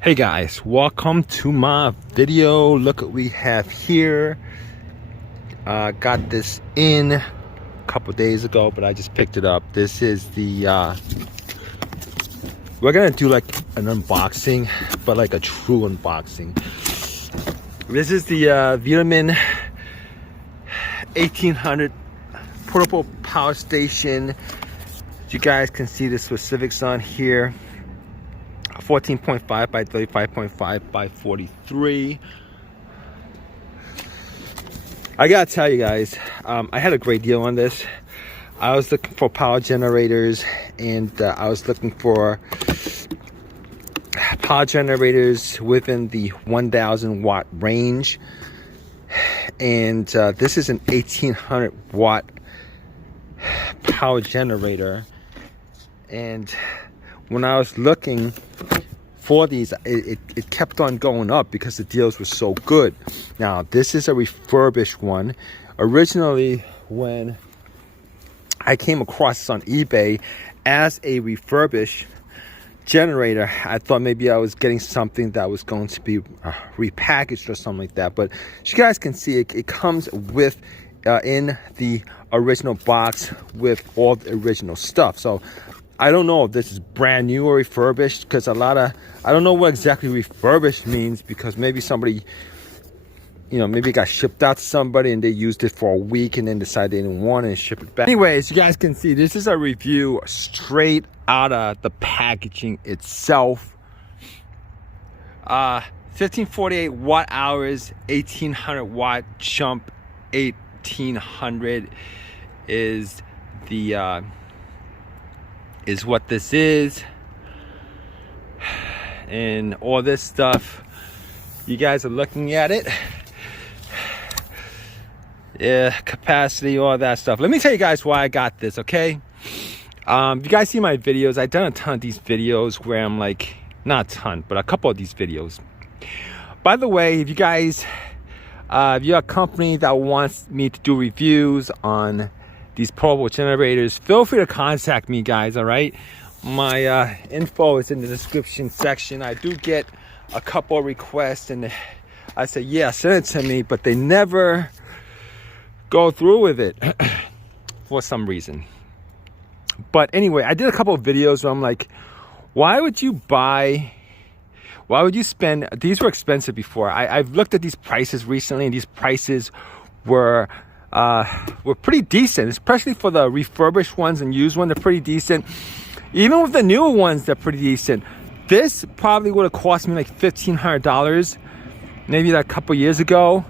Hey guys, welcome to my video. Look what we have here. Got this in a couple days ago, but I just picked it up. This is the we're gonna do like an unboxing, but like a true unboxing. This is the VTOMAN 1800 portable power station. You guys can see the specifics on here. 14.5 by 35.5 by 43. I gotta tell you guys, I had a great deal on this. I was looking for power generators, and I was looking for power generators within the 1000 watt range, and this is an 1800 watt power generator. And when I was looking for these, it kept on going up because the deals were so good. Now, this is a refurbished one. Originally, when I came across this on eBay as a refurbished generator, I thought maybe I was getting something that was going to be repackaged or something like that. But as you guys can see, it comes with in the original box with all the original stuff. So I don't know if this is brand new or refurbished, because I don't know what exactly refurbished means, because maybe somebody, maybe it got shipped out to somebody and they used it for a week and then decided they didn't want it and ship it back. Anyways, you guys can see this is a review straight out of the packaging itself. 1548 watt hours, 1800 watt jump. 1800 is the is what this is, and all this stuff you guys are looking at it. Yeah, capacity, all that stuff. Let me tell you guys why I got this, okay? If you guys see my videos, I've done a ton of these videos where I'm like, not a ton, but a couple of these videos. By the way, if you guys if you're a company that wants me to do reviews on these portable generators, feel free to contact me, guys. All right, my info is in the description section. I do get a couple of requests, and I say, yeah, send it to me, but they never go through with it for some reason. But anyway, I did a couple of videos where I'm like, why would you spend, these were expensive before. I've looked at these prices recently, and these prices were pretty decent, especially for the refurbished ones and used ones. They're pretty decent. Even with the newer ones, they're pretty decent. This probably would have cost me like $1,500, maybe like a couple years ago.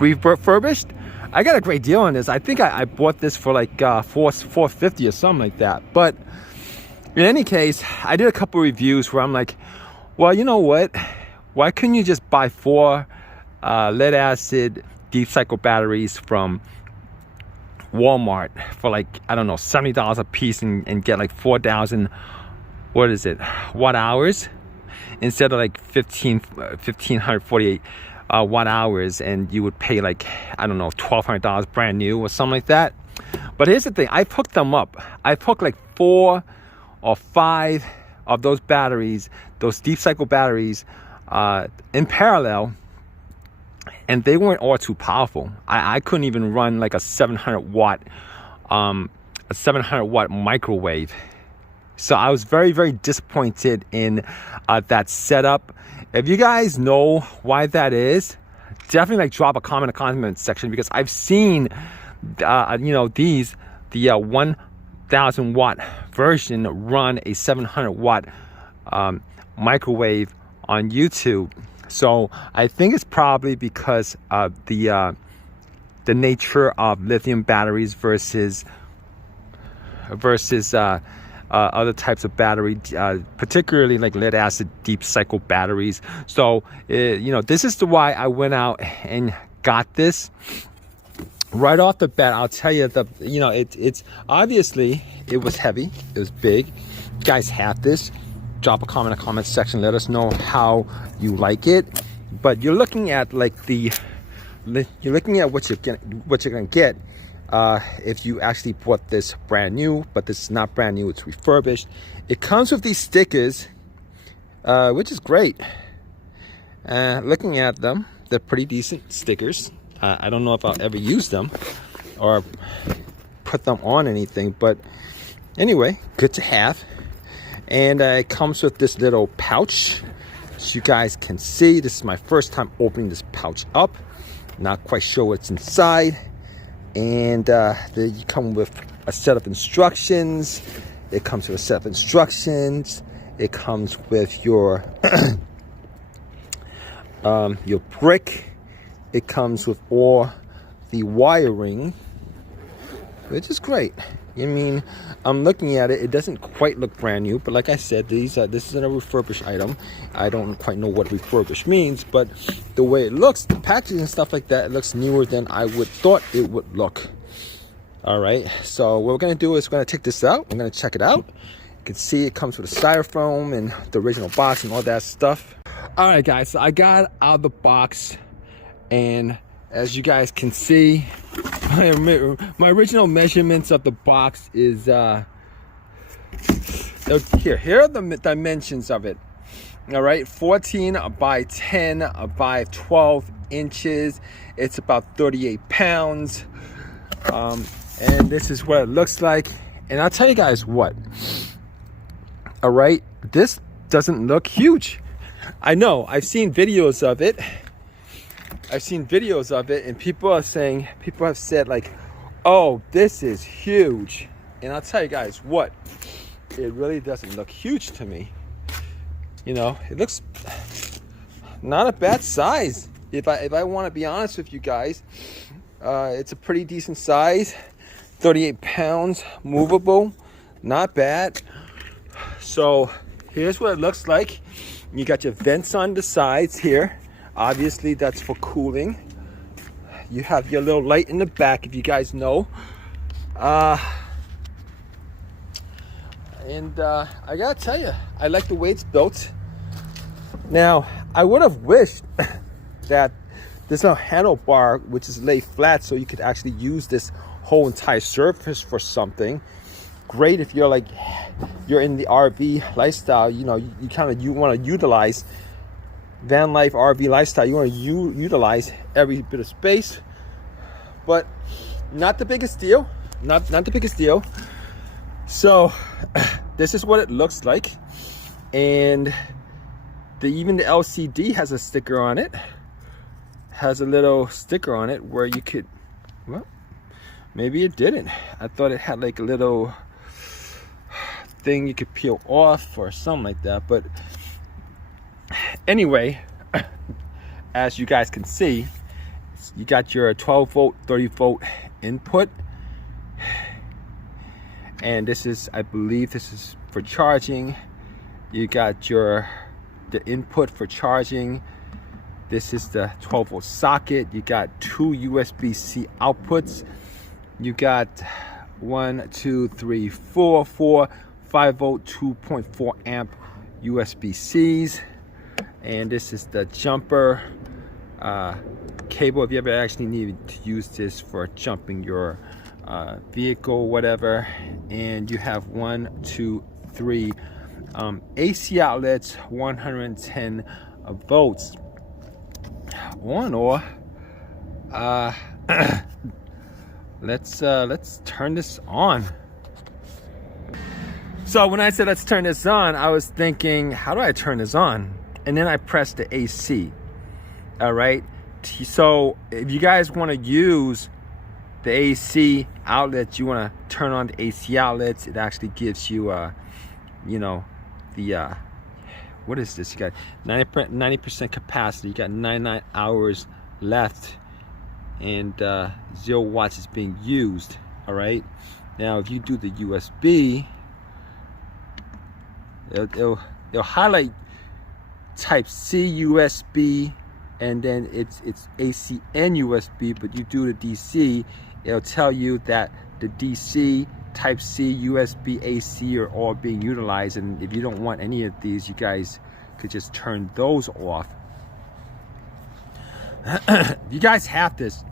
Refurbished, I got a great deal on this. I think I bought this for like $450 or something like that. But in any case, I did a couple reviews where I'm like, well, you know what? Why couldn't you just buy 4 lead acid deep cycle batteries from Walmart for like, I don't know, $70 a piece, and get like 4,000, watt hours, instead of like 1,548 watt hours, and you would pay like, I don't know, $1,200 brand new or something like that. But here's the thing, I've hooked them up. I've hooked like 4 or 5 of those batteries, those deep cycle batteries, in parallel, and they weren't all too powerful. I couldn't even run like a 700 watt microwave. So I was very, very disappointed in that setup. If you guys know why that is, definitely like drop a comment in the comment section, because I've seen the 1000 watt version run a 700 watt microwave on YouTube. So I think it's probably because of the nature of lithium batteries versus other types of battery, particularly like lead acid deep cycle batteries. So this is why I went out and got this. Right off the bat, I'll tell you, it's obviously, it was heavy, it was big. You guys have this, drop a comment in the comment section, let us know how you like it. But you're looking at like what you're gonna get if you actually bought this brand new, but this is not brand new, it's refurbished. It comes with these stickers which is great. Looking at them, they're pretty decent stickers. I don't know if I'll ever use them or put them on anything, but anyway, good to have. And it comes with this little pouch. As you guys can see, this is my first time opening this pouch up. Not quite sure what's inside. And you come with a set of instructions. It comes with a set of instructions. It comes with your brick. It comes with all the wiring, which is great. I mean, I'm looking at it. It doesn't quite look brand new, but like I said, this isn't a refurbished item. I don't quite know what refurbished means, but the way it looks, the packaging and stuff like that, it looks newer than I would thought it would look. All right, so what we're gonna do is we're gonna take this out. We're gonna check it out. You can see it comes with a styrofoam and the original box and all that stuff. All right, guys, so I got out of the box, and as you guys can see, my original measurements of the box is here are the dimensions of it. All right, 14 by 10 by 12 inches. It's about 38 pounds. And this is what it looks like. And I'll tell you guys what. All right, this doesn't look huge. I know, I've seen videos of it. And people have said like, oh, this is huge. And I'll tell you guys what, it really doesn't look huge to me. You know, it looks not a bad size. If I want to be honest with you guys, it's a pretty decent size. 38 pounds, movable, not bad. So here's what it looks like. You got your vents on the sides here. Obviously, that's for cooling. You have your little light in the back, if you guys know. I gotta tell you, I like the way it's built. Now, I would have wished that there's a handlebar which is laid flat, so you could actually use this whole entire surface for something. Great if you're in the RV lifestyle. You know, you want to utilize van life RV lifestyle. You want to utilize every bit of space, but not the biggest deal. Not the biggest deal. So this is what it looks like, and even the LCD has a sticker on it. Has a little sticker on it where you could, well, maybe it didn't. I thought it had like a little thing you could peel off or something like that. But anyway, as you guys can see, you got your 12 volt, 30 volt input. And this is, I believe this is for charging. You got the input for charging. This is the 12 volt socket. You got two USB-C outputs. You got 4 5 volt 2.4 amp USB-Cs. And this is the jumper cable if you ever actually needed to use this for jumping your vehicle, whatever. And you have 1, 2, 3 AC outlets, 110 volts on, or let's turn this on. So when I said let's turn this on, I was thinking, how do I turn this on? And then I pressed the AC. All right, so if you guys want to use the AC outlets, you want to turn on the AC outlets. It actually gives you you know, the what is this? You got 90% capacity. You got 99 hours left, and 0 watts is being used. All right, now if you do the USB, it'll highlight type C USB, and then it's AC and USB. But you do the DC, it'll tell you that the DC, type C, USB, AC are all being utilized. And if you don't want any of these, you guys could just turn those off. You guys have this,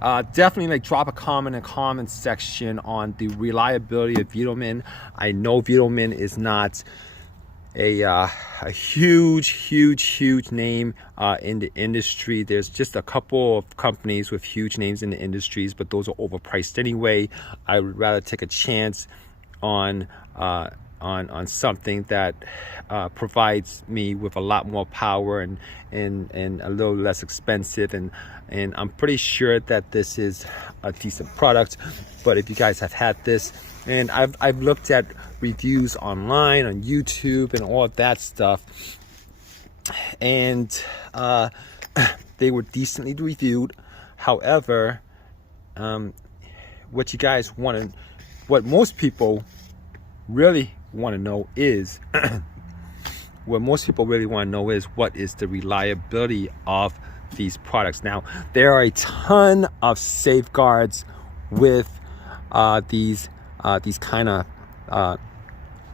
definitely like drop a comment in the comment section on the reliability of VTOMAN. I know VTOMAN is not a a huge name in the industry. There's just a couple of companies with huge names in the industries, but those are overpriced anyway. I would rather take a chance on something that provides me with a lot more power and a little less expensive, and I'm pretty sure that this is a decent product. But if you guys have had this, and I've looked at reviews online on YouTube and all of that stuff, and they were decently reviewed. However, what most people really want to know is what is the reliability of these products. Now, there are a ton of safeguards with these kind of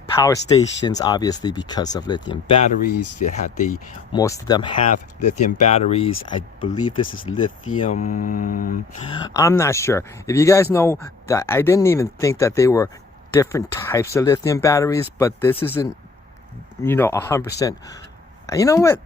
power stations, obviously, because of lithium batteries. Most of them have lithium batteries. I believe this is lithium. I'm not sure. If you guys know that, I didn't even think that they were different types of lithium batteries, but this isn't 100%. You know what,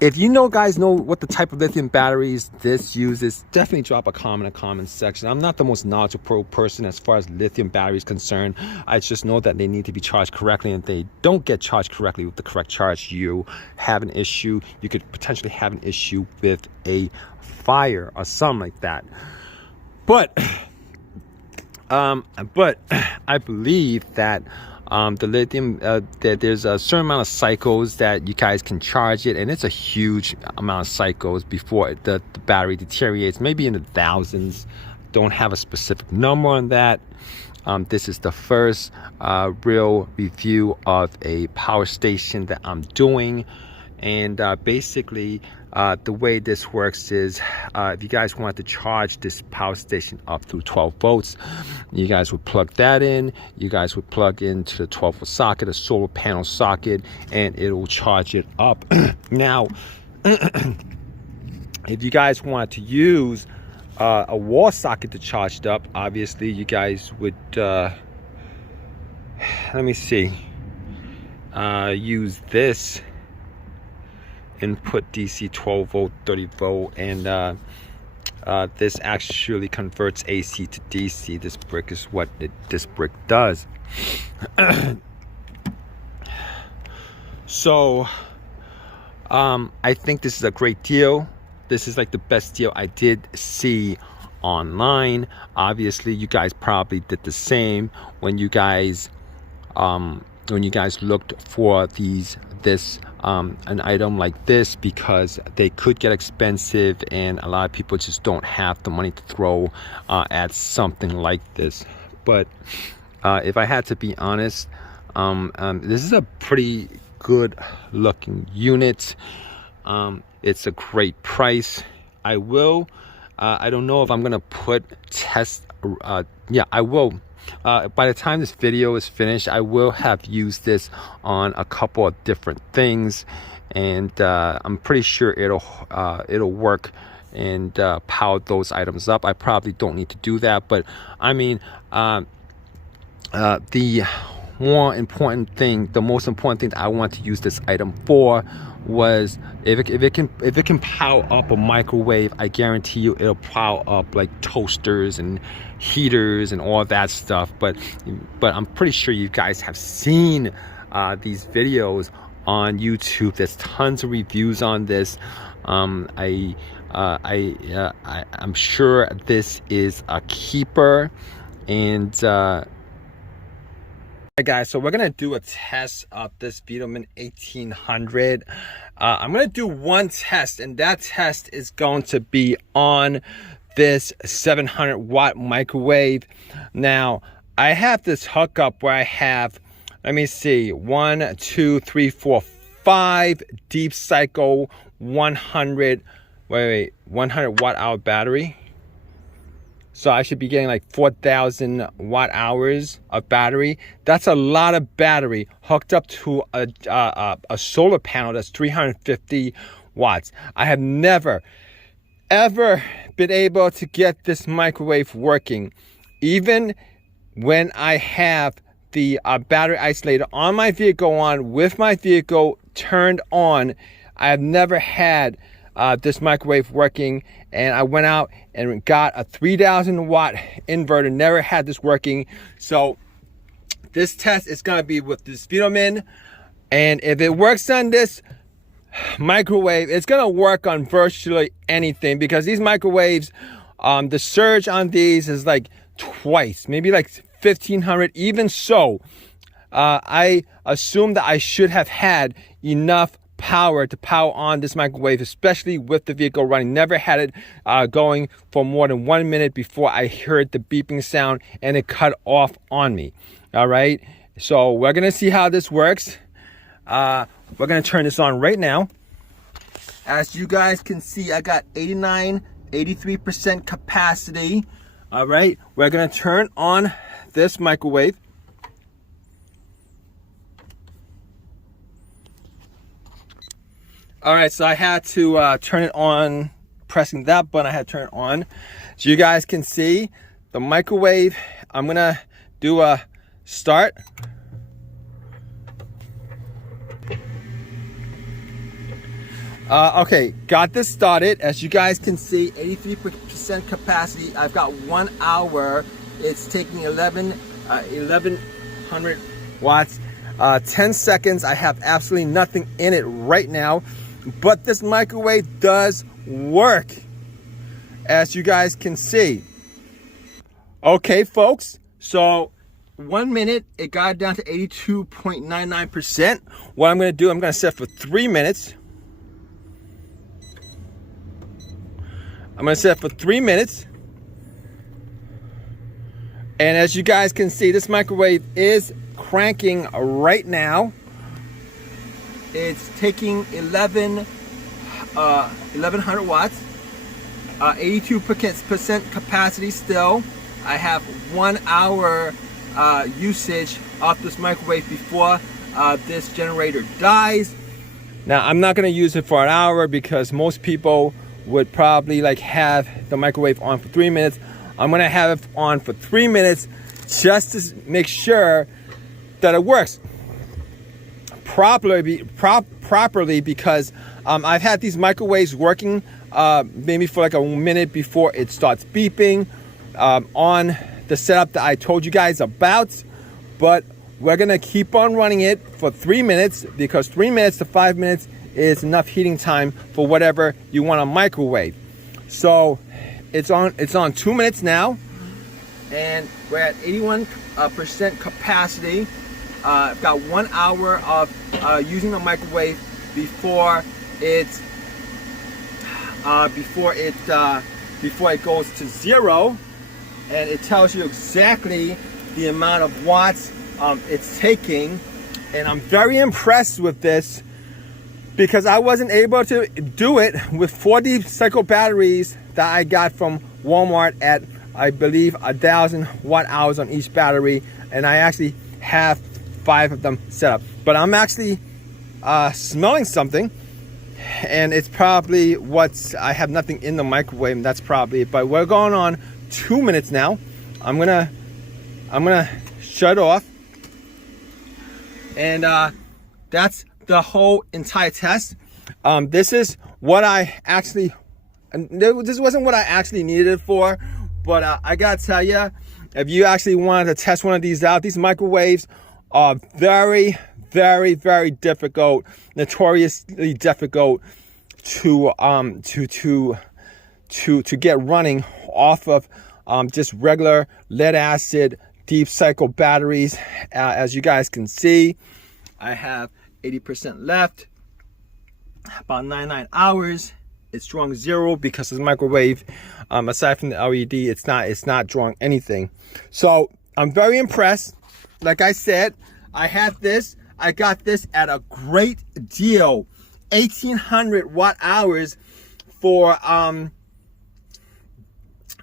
if guys know what the type of lithium batteries this uses, definitely drop a comment in the comment section. I'm not the most knowledgeable person as far as lithium batteries concerned. I just know that they need to be charged correctly, and if they don't get charged correctly with the correct charge, you have an issue. You could potentially have an issue with a fire or something like that. But I believe that the lithium, that there's a certain amount of cycles that you guys can charge it, and it's a huge amount of cycles before the battery deteriorates, maybe in the thousands. Don't have a specific number on that. This is the first real review of a power station that I'm doing, and basically the way this works is, if you guys want to charge this power station up through 12 volts, you guys would plug that in. You guys would plug into the 12-volt socket, a solar panel socket, and it will charge it up. Now, if you guys want to use a wall socket to charge it up, obviously you guys would, let me see, use this input DC 12 volt, 30 volt, and this actually converts AC to DC. This brick is what this brick does. So I think this is a great deal. This is like the best deal I did see online. Obviously you guys probably did the same when you guys looked for an item like this, because they could get expensive, and a lot of people just don't have the money to throw at something like this. But if I had to be honest, this is a pretty good looking unit. It's a great price. I don't know if I'm gonna put I will. By the time this video is finished, I will have used this on a couple of different things, and I'm pretty sure it'll work and power those items up. I probably don't need to do that, but I mean, the most important thing that I want to use this item for was if it can power up a microwave, I guarantee you it'll power up like toasters and heaters and all that stuff. But I'm pretty sure you guys have seen these videos on YouTube. There's tons of reviews on this. I'm sure this is a keeper. And Alright guys, so we're gonna do a test of this VTOMAN 1800. I'm gonna do one test, and that test is going to be on this 700 watt microwave. Now, I have this hookup where I have, let me see, 1, 2, 3, 4, 5 deep cycle 100 watt hour battery. So I should be getting like 4,000 watt hours of battery. That's a lot of battery hooked up to a solar panel that's 350 watts. I have never, ever been able to get this microwave working. Even when I have the battery isolator on my vehicle on with my vehicle turned on. I have never had this microwave working, and I went out and got a 3,000 watt inverter. Never had this working. So this test is going to be with this VTOMAN, and if it works on this microwave, it's going to work on virtually anything, because these microwaves, the surge on these is like twice, maybe like 1,500. Even so, I assume that I should have had enough power to power on this microwave, especially with the vehicle running. Never had it going for more than 1 minute before I heard the beeping sound and it cut off on me. All right, so we're gonna see how this works. We're gonna turn this on right now. As you guys can see, I got 83% capacity. All right, we're gonna turn on this microwave. All right, so I had to turn it on, pressing that button, I had to turn it on. So you guys can see the microwave. I'm gonna do a start. Okay, got this started. As you guys can see, 83% capacity. I've got 1 hour. It's taking 1100 watts. 10 seconds. I have absolutely nothing in it right now, but this microwave does work, as you guys can see. Okay, folks, so 1 minute, it got down to 82.99%. What I'm going to do, I'm going to set for 3 minutes. I'm going to set for 3 minutes. And as you guys can see, this microwave is cranking right now. It's taking 1100 watts, 82% capacity still. I have 1 hour usage of this microwave before this generator dies. Now, I'm not going to use it for an hour because most people would probably like have the microwave on for 3 minutes. I'm going to have it on for 3 minutes just to make sure that it works properly, because I've had these microwaves working maybe for like a minute before it starts beeping on the setup that I told you guys about. But we're gonna keep on running it for 3 minutes, because 3 minutes to 5 minutes is enough heating time for whatever you want to microwave. So it's on 2 minutes now, and we're at 81% capacity. I've got 1 hour of using the microwave before it goes to zero, and it tells you exactly the amount of watts it's taking. And I'm very impressed with this, because I wasn't able to do it with 40 cycle batteries that I got from Walmart at, I believe, 1,000 watt hours on each battery, and I actually have 5 of them set up. But I'm actually smelling something, and it's probably I have nothing in the microwave, and that's probably it. But we're going on 2 minutes now. I'm gonna shut off, and that's the whole entire test. This is what I actually, this wasn't what I actually needed it for, but I gotta tell you, if you actually wanted to test one of these out, these microwaves are very, very, very difficult, notoriously difficult to get running off of just regular lead acid deep cycle batteries. As you guys can see, I have 80% left, about 99 hours. It's drawing 0 because it's microwave. Aside from the LED, it's not drawing anything. So I'm very impressed. Like I said, I got this at a great deal. 1,800 watt hours for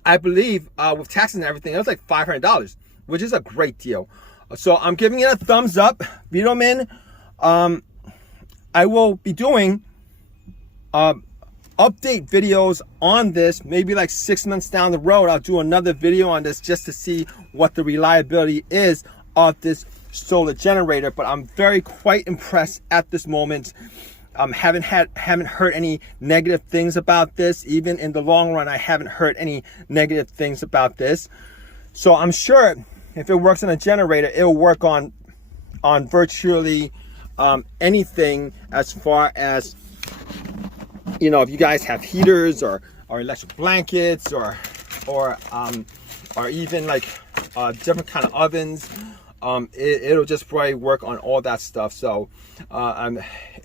I believe with taxes and everything, it was like $500, which is a great deal. So I'm giving it a thumbs up. VTOMAN. I will be doing update videos on this, maybe like 6 months down the road. I'll do another video on this just to see what the reliability is of this solar generator, but I'm quite impressed at this moment. Haven't heard any negative things about this. Even in the long run, I haven't heard any negative things about this. So I'm sure if it works on a generator, it'll work on virtually anything, as far as, you know, if you guys have heaters or electric blankets or even like different kind of ovens. It'll just probably work on all that stuff. So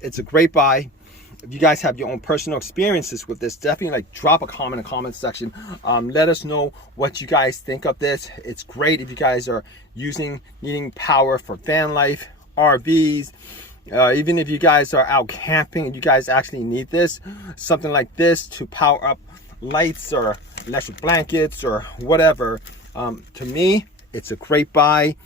it's a great buy. If you guys have your own personal experiences with this, definitely like drop a comment in the comment section. Let us know what you guys think of this. It's great if you guys are needing power for van life, RVs, even if you guys are out camping and you guys actually need this, something like this to power up lights or electric blankets or whatever. To me, it's a great buy.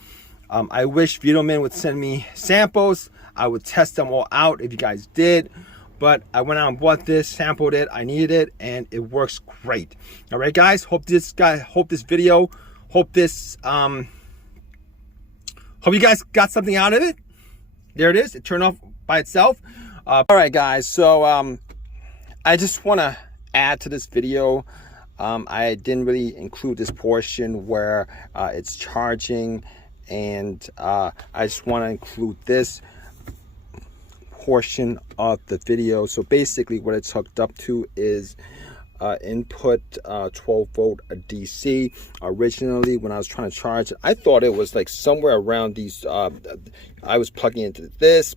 I wish VTOMAN would send me samples. I would test them all out if you guys did. But I went out and bought this, sampled it, I needed it, and it works great. All right, guys. Hope you guys got something out of it. There it is. It turned off by itself. All right, guys. So I just want to add to this video. I didn't really include this portion where it's charging, and I just want to include this portion of the video. So basically what it's hooked up to is input 12 volt DC. Originally when I was trying to charge it, I thought it was like somewhere around these I was plugging into this,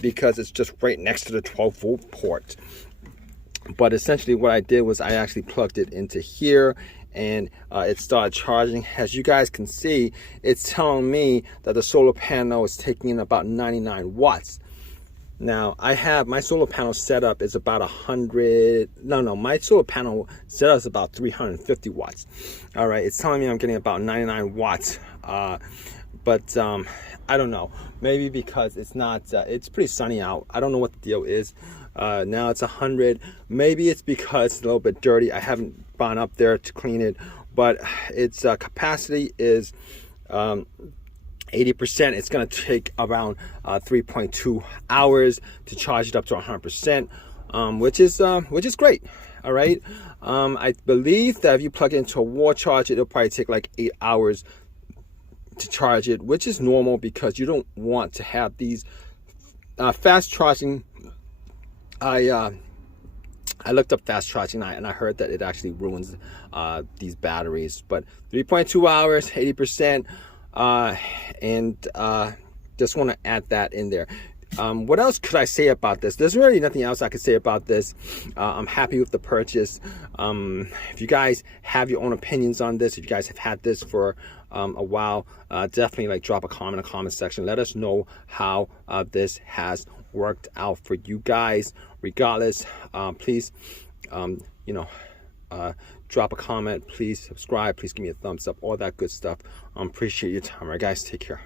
because it's just right next to the 12 volt port. But essentially what I did was I actually plugged it into here, and it started charging. As you guys can see, it's telling me that the solar panel is taking in about 99 watts. Now I have my solar panel setup is about my solar panel setup is about 350 watts. All right, it's telling me I'm getting about 99 watts. But I don't know, maybe because it's not it's pretty sunny out. I don't know what the deal is. Now it's 100. Maybe it's because it's a little bit dirty. I haven't gone up there to clean it, but its capacity is 80%. It's going to take around 3.2 hours to charge it up to 100%, which is great. All right. I believe that if you plug it into a wall charge, it'll probably take like 8 hours to charge it, which is normal because you don't want to have these fast charging. I looked up fast charging and I heard that it actually ruins these batteries. But 3.2 hours, 80%, and just want to add that in there. What else could I say about this? There's really nothing else I could say about this. I'm happy with the purchase. If you guys have your own opinions on this, if you guys have had this for a while, definitely like drop a comment in the comment section. Let us know how this has worked out for you guys. Regardless, please drop a comment, please subscribe, please give me a thumbs up, all that good stuff. Appreciate your time. All right, guys, take care.